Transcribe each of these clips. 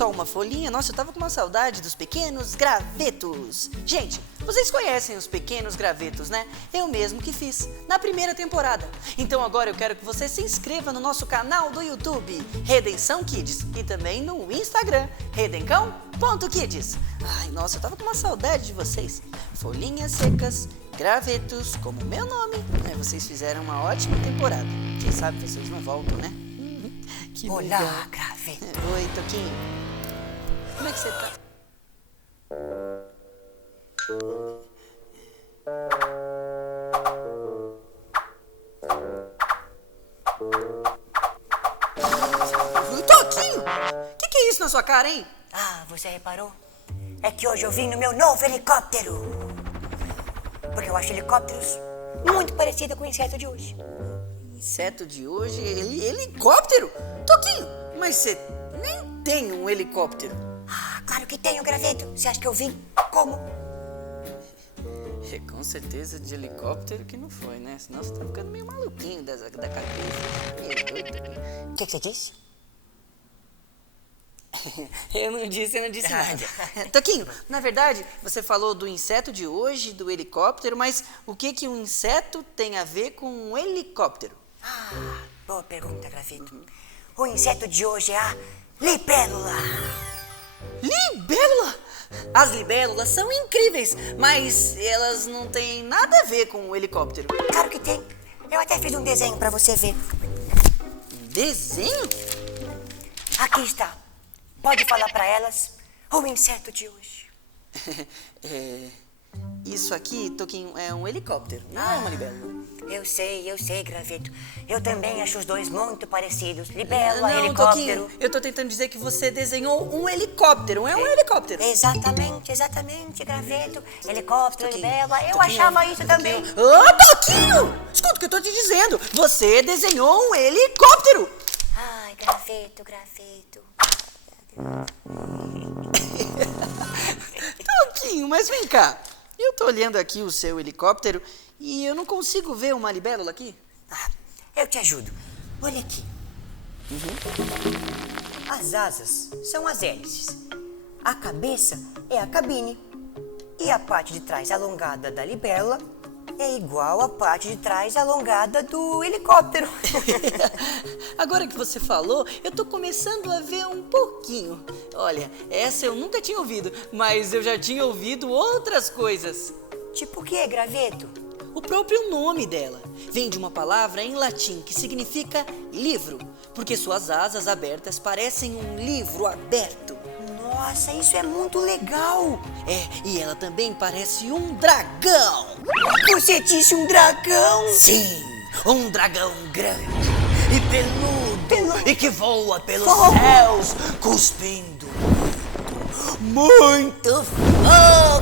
só uma folhinha. Nossa, eu tava com uma saudade dos pequenos gravetos. Gente, vocês conhecem os pequenos gravetos, né? Eu mesmo que fiz, na primeira temporada. Então agora eu quero que você se inscreva no nosso canal do YouTube, Redenção Kids, e também no Instagram, redencão.kids. Ai, nossa, eu tava com uma saudade de vocês. Folhinhas secas, gravetos, como meu nome. Vocês fizeram uma ótima temporada. Quem sabe vocês não voltam, né? Que Olá, legal. graveto. Oi, Toquinho. Como é que você tá? Toquinho! Que é isso na sua cara, hein? Ah, você reparou? É que hoje eu vim no meu novo helicóptero. Porque eu acho helicópteros muito parecidos com o inseto de hoje. Inseto de hoje, helicóptero? Toquinho, mas você nem tem um helicóptero. Ah, claro que tenho, graveto. Você acha que eu vim como? Com certeza de helicóptero que não foi, né? Senão você tá ficando meio maluquinho da cabeça. Meio doido. O que você disse? Eu não disse nada. Toquinho, na verdade, você falou do inseto de hoje, do helicóptero, mas o que um inseto tem a ver com um helicóptero? Ah, boa pergunta, graveto. O inseto de hoje é a libélula. Libélula? As libélulas são incríveis, mas elas não têm nada a ver com o helicóptero. Claro que tem. Eu até fiz um desenho pra você ver. Um desenho? Aqui está. Pode falar pra elas o inseto de hoje. Isso aqui, Toquinho, é um helicóptero, não é uma libélula. Eu sei, graveto. Eu também acho os dois muito parecidos. Libélula, Não, helicóptero. Toquinho, eu tô tentando dizer que você desenhou um helicóptero, é um helicóptero. Exatamente, graveto. Helicóptero, Toquinho, libélula. Eu Toquinho, achava isso também. Ô, Toquinho! Escuta o que eu tô te dizendo. Você desenhou um helicóptero. Ai, graveto. Toquinho, mas vem cá. Eu tô olhando aqui o seu helicóptero e eu não consigo ver uma libélula aqui. Ah, eu te ajudo. Olha aqui. As asas são as hélices. A cabeça é a cabine. E a parte de trás alongada da libélula é igual à parte de trás alongada do helicóptero. Agora que você falou, eu tô começando a ver um pouquinho. Olha, essa eu nunca tinha ouvido, mas eu já tinha ouvido outras coisas. Tipo o que, graveto? O próprio nome dela vem de uma palavra em latim que significa livro, porque suas asas abertas parecem um livro aberto. Nossa, isso é muito legal. E ela também parece um dragão. Você disse um dragão? Sim, um dragão grande e peludo e que voa pelos céus, cuspindo muito fogo. Não.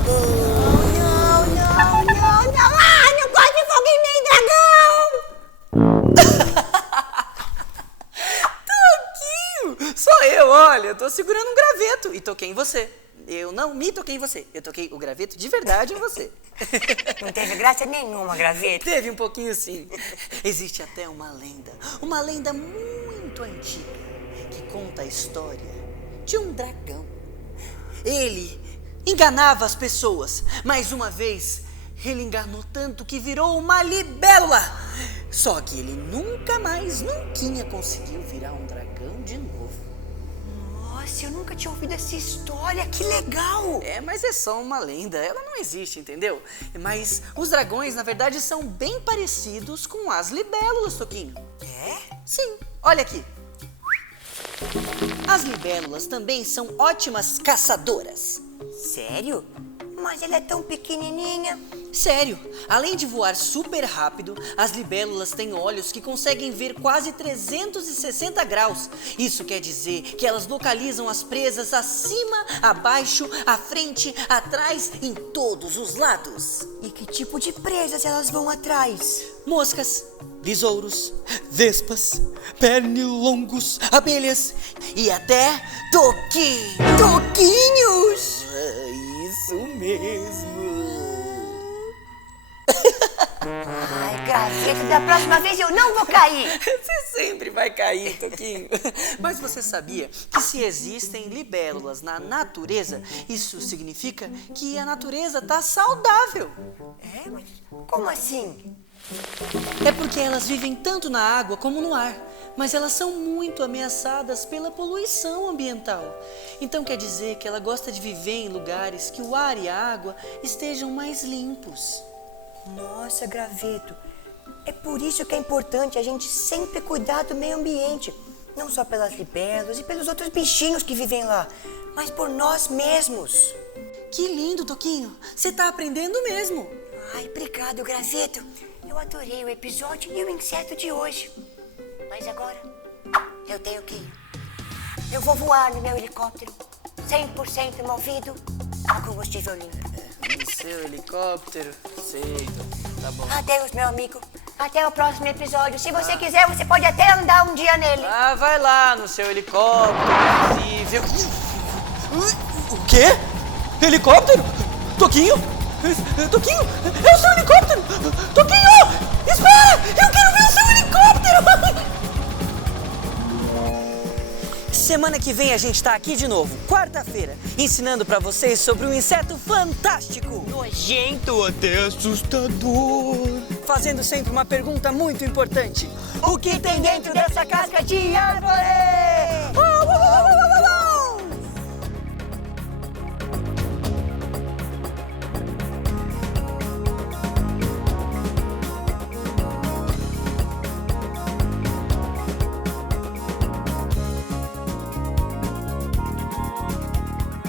Ah, não gosto de fogo e nem dragão. Toquinho, sou eu, olha, eu tô segurando um graveto e toquei em você. Eu não me toquei em você, eu toquei o graveto de verdade em você. Não teve graça nenhuma, graveto. Teve um pouquinho sim. Existe até uma lenda muito antiga, que conta a história de um dragão. Ele enganava as pessoas, mas uma vez ele enganou tanto que virou uma libélula. Só que ele nunca conseguiu virar um dragão de novo. Nossa, eu nunca tinha ouvido essa história, que legal! Mas é só uma lenda, ela não existe, entendeu? Mas os dragões, na verdade, são bem parecidos com as libélulas, Toquinho. É? Sim, olha aqui. As libélulas também são ótimas caçadoras. Sério? Mas ela é tão pequenininha. Sério, além de voar super rápido, as libélulas têm olhos que conseguem ver quase 360 graus. Isso quer dizer que elas localizam as presas acima, abaixo, à frente, atrás, em todos os lados. E que tipo de presas elas vão atrás? Moscas, besouros, vespas, pernilongos, abelhas e até toquinhos. Toquinhos? Isso mesmo. Ai, graveto, da próxima vez eu não vou cair. Você sempre vai cair, Toquinho. Mas você sabia que se existem libélulas na natureza, isso significa que a natureza tá saudável? É, mas como assim? É porque elas vivem tanto na água como no ar, mas elas são muito ameaçadas pela poluição ambiental. Então quer dizer que ela gosta de viver em lugares que o ar e a água estejam mais limpos. Nossa, graveto, é por isso que é importante a gente sempre cuidar do meio ambiente. Não só pelas libélulas e pelos outros bichinhos que vivem lá, mas por nós mesmos. Que lindo, Toquinho! Você tá aprendendo mesmo. Ai, obrigado, graveto. Eu adorei o episódio e o inseto de hoje. Mas agora, eu tenho que ir. Eu vou voar no meu helicóptero, 100% movido a combustível limpo. No seu helicóptero? Sei, tá bom. Adeus, meu amigo. Até o próximo episódio. Se você quiser, você pode até andar um dia nele. Ah, vai lá no seu helicóptero, invisível. O quê? Helicóptero? Toquinho? Toquinho, é o seu helicóptero! Toquinho, espera! Eu quero ver o seu helicóptero! Semana que vem a gente tá aqui de novo, quarta-feira, ensinando pra vocês sobre um inseto fantástico, Nojento até assustador. fazendo sempre uma pergunta muito importante. O que tem dentro dessa casca de árvore?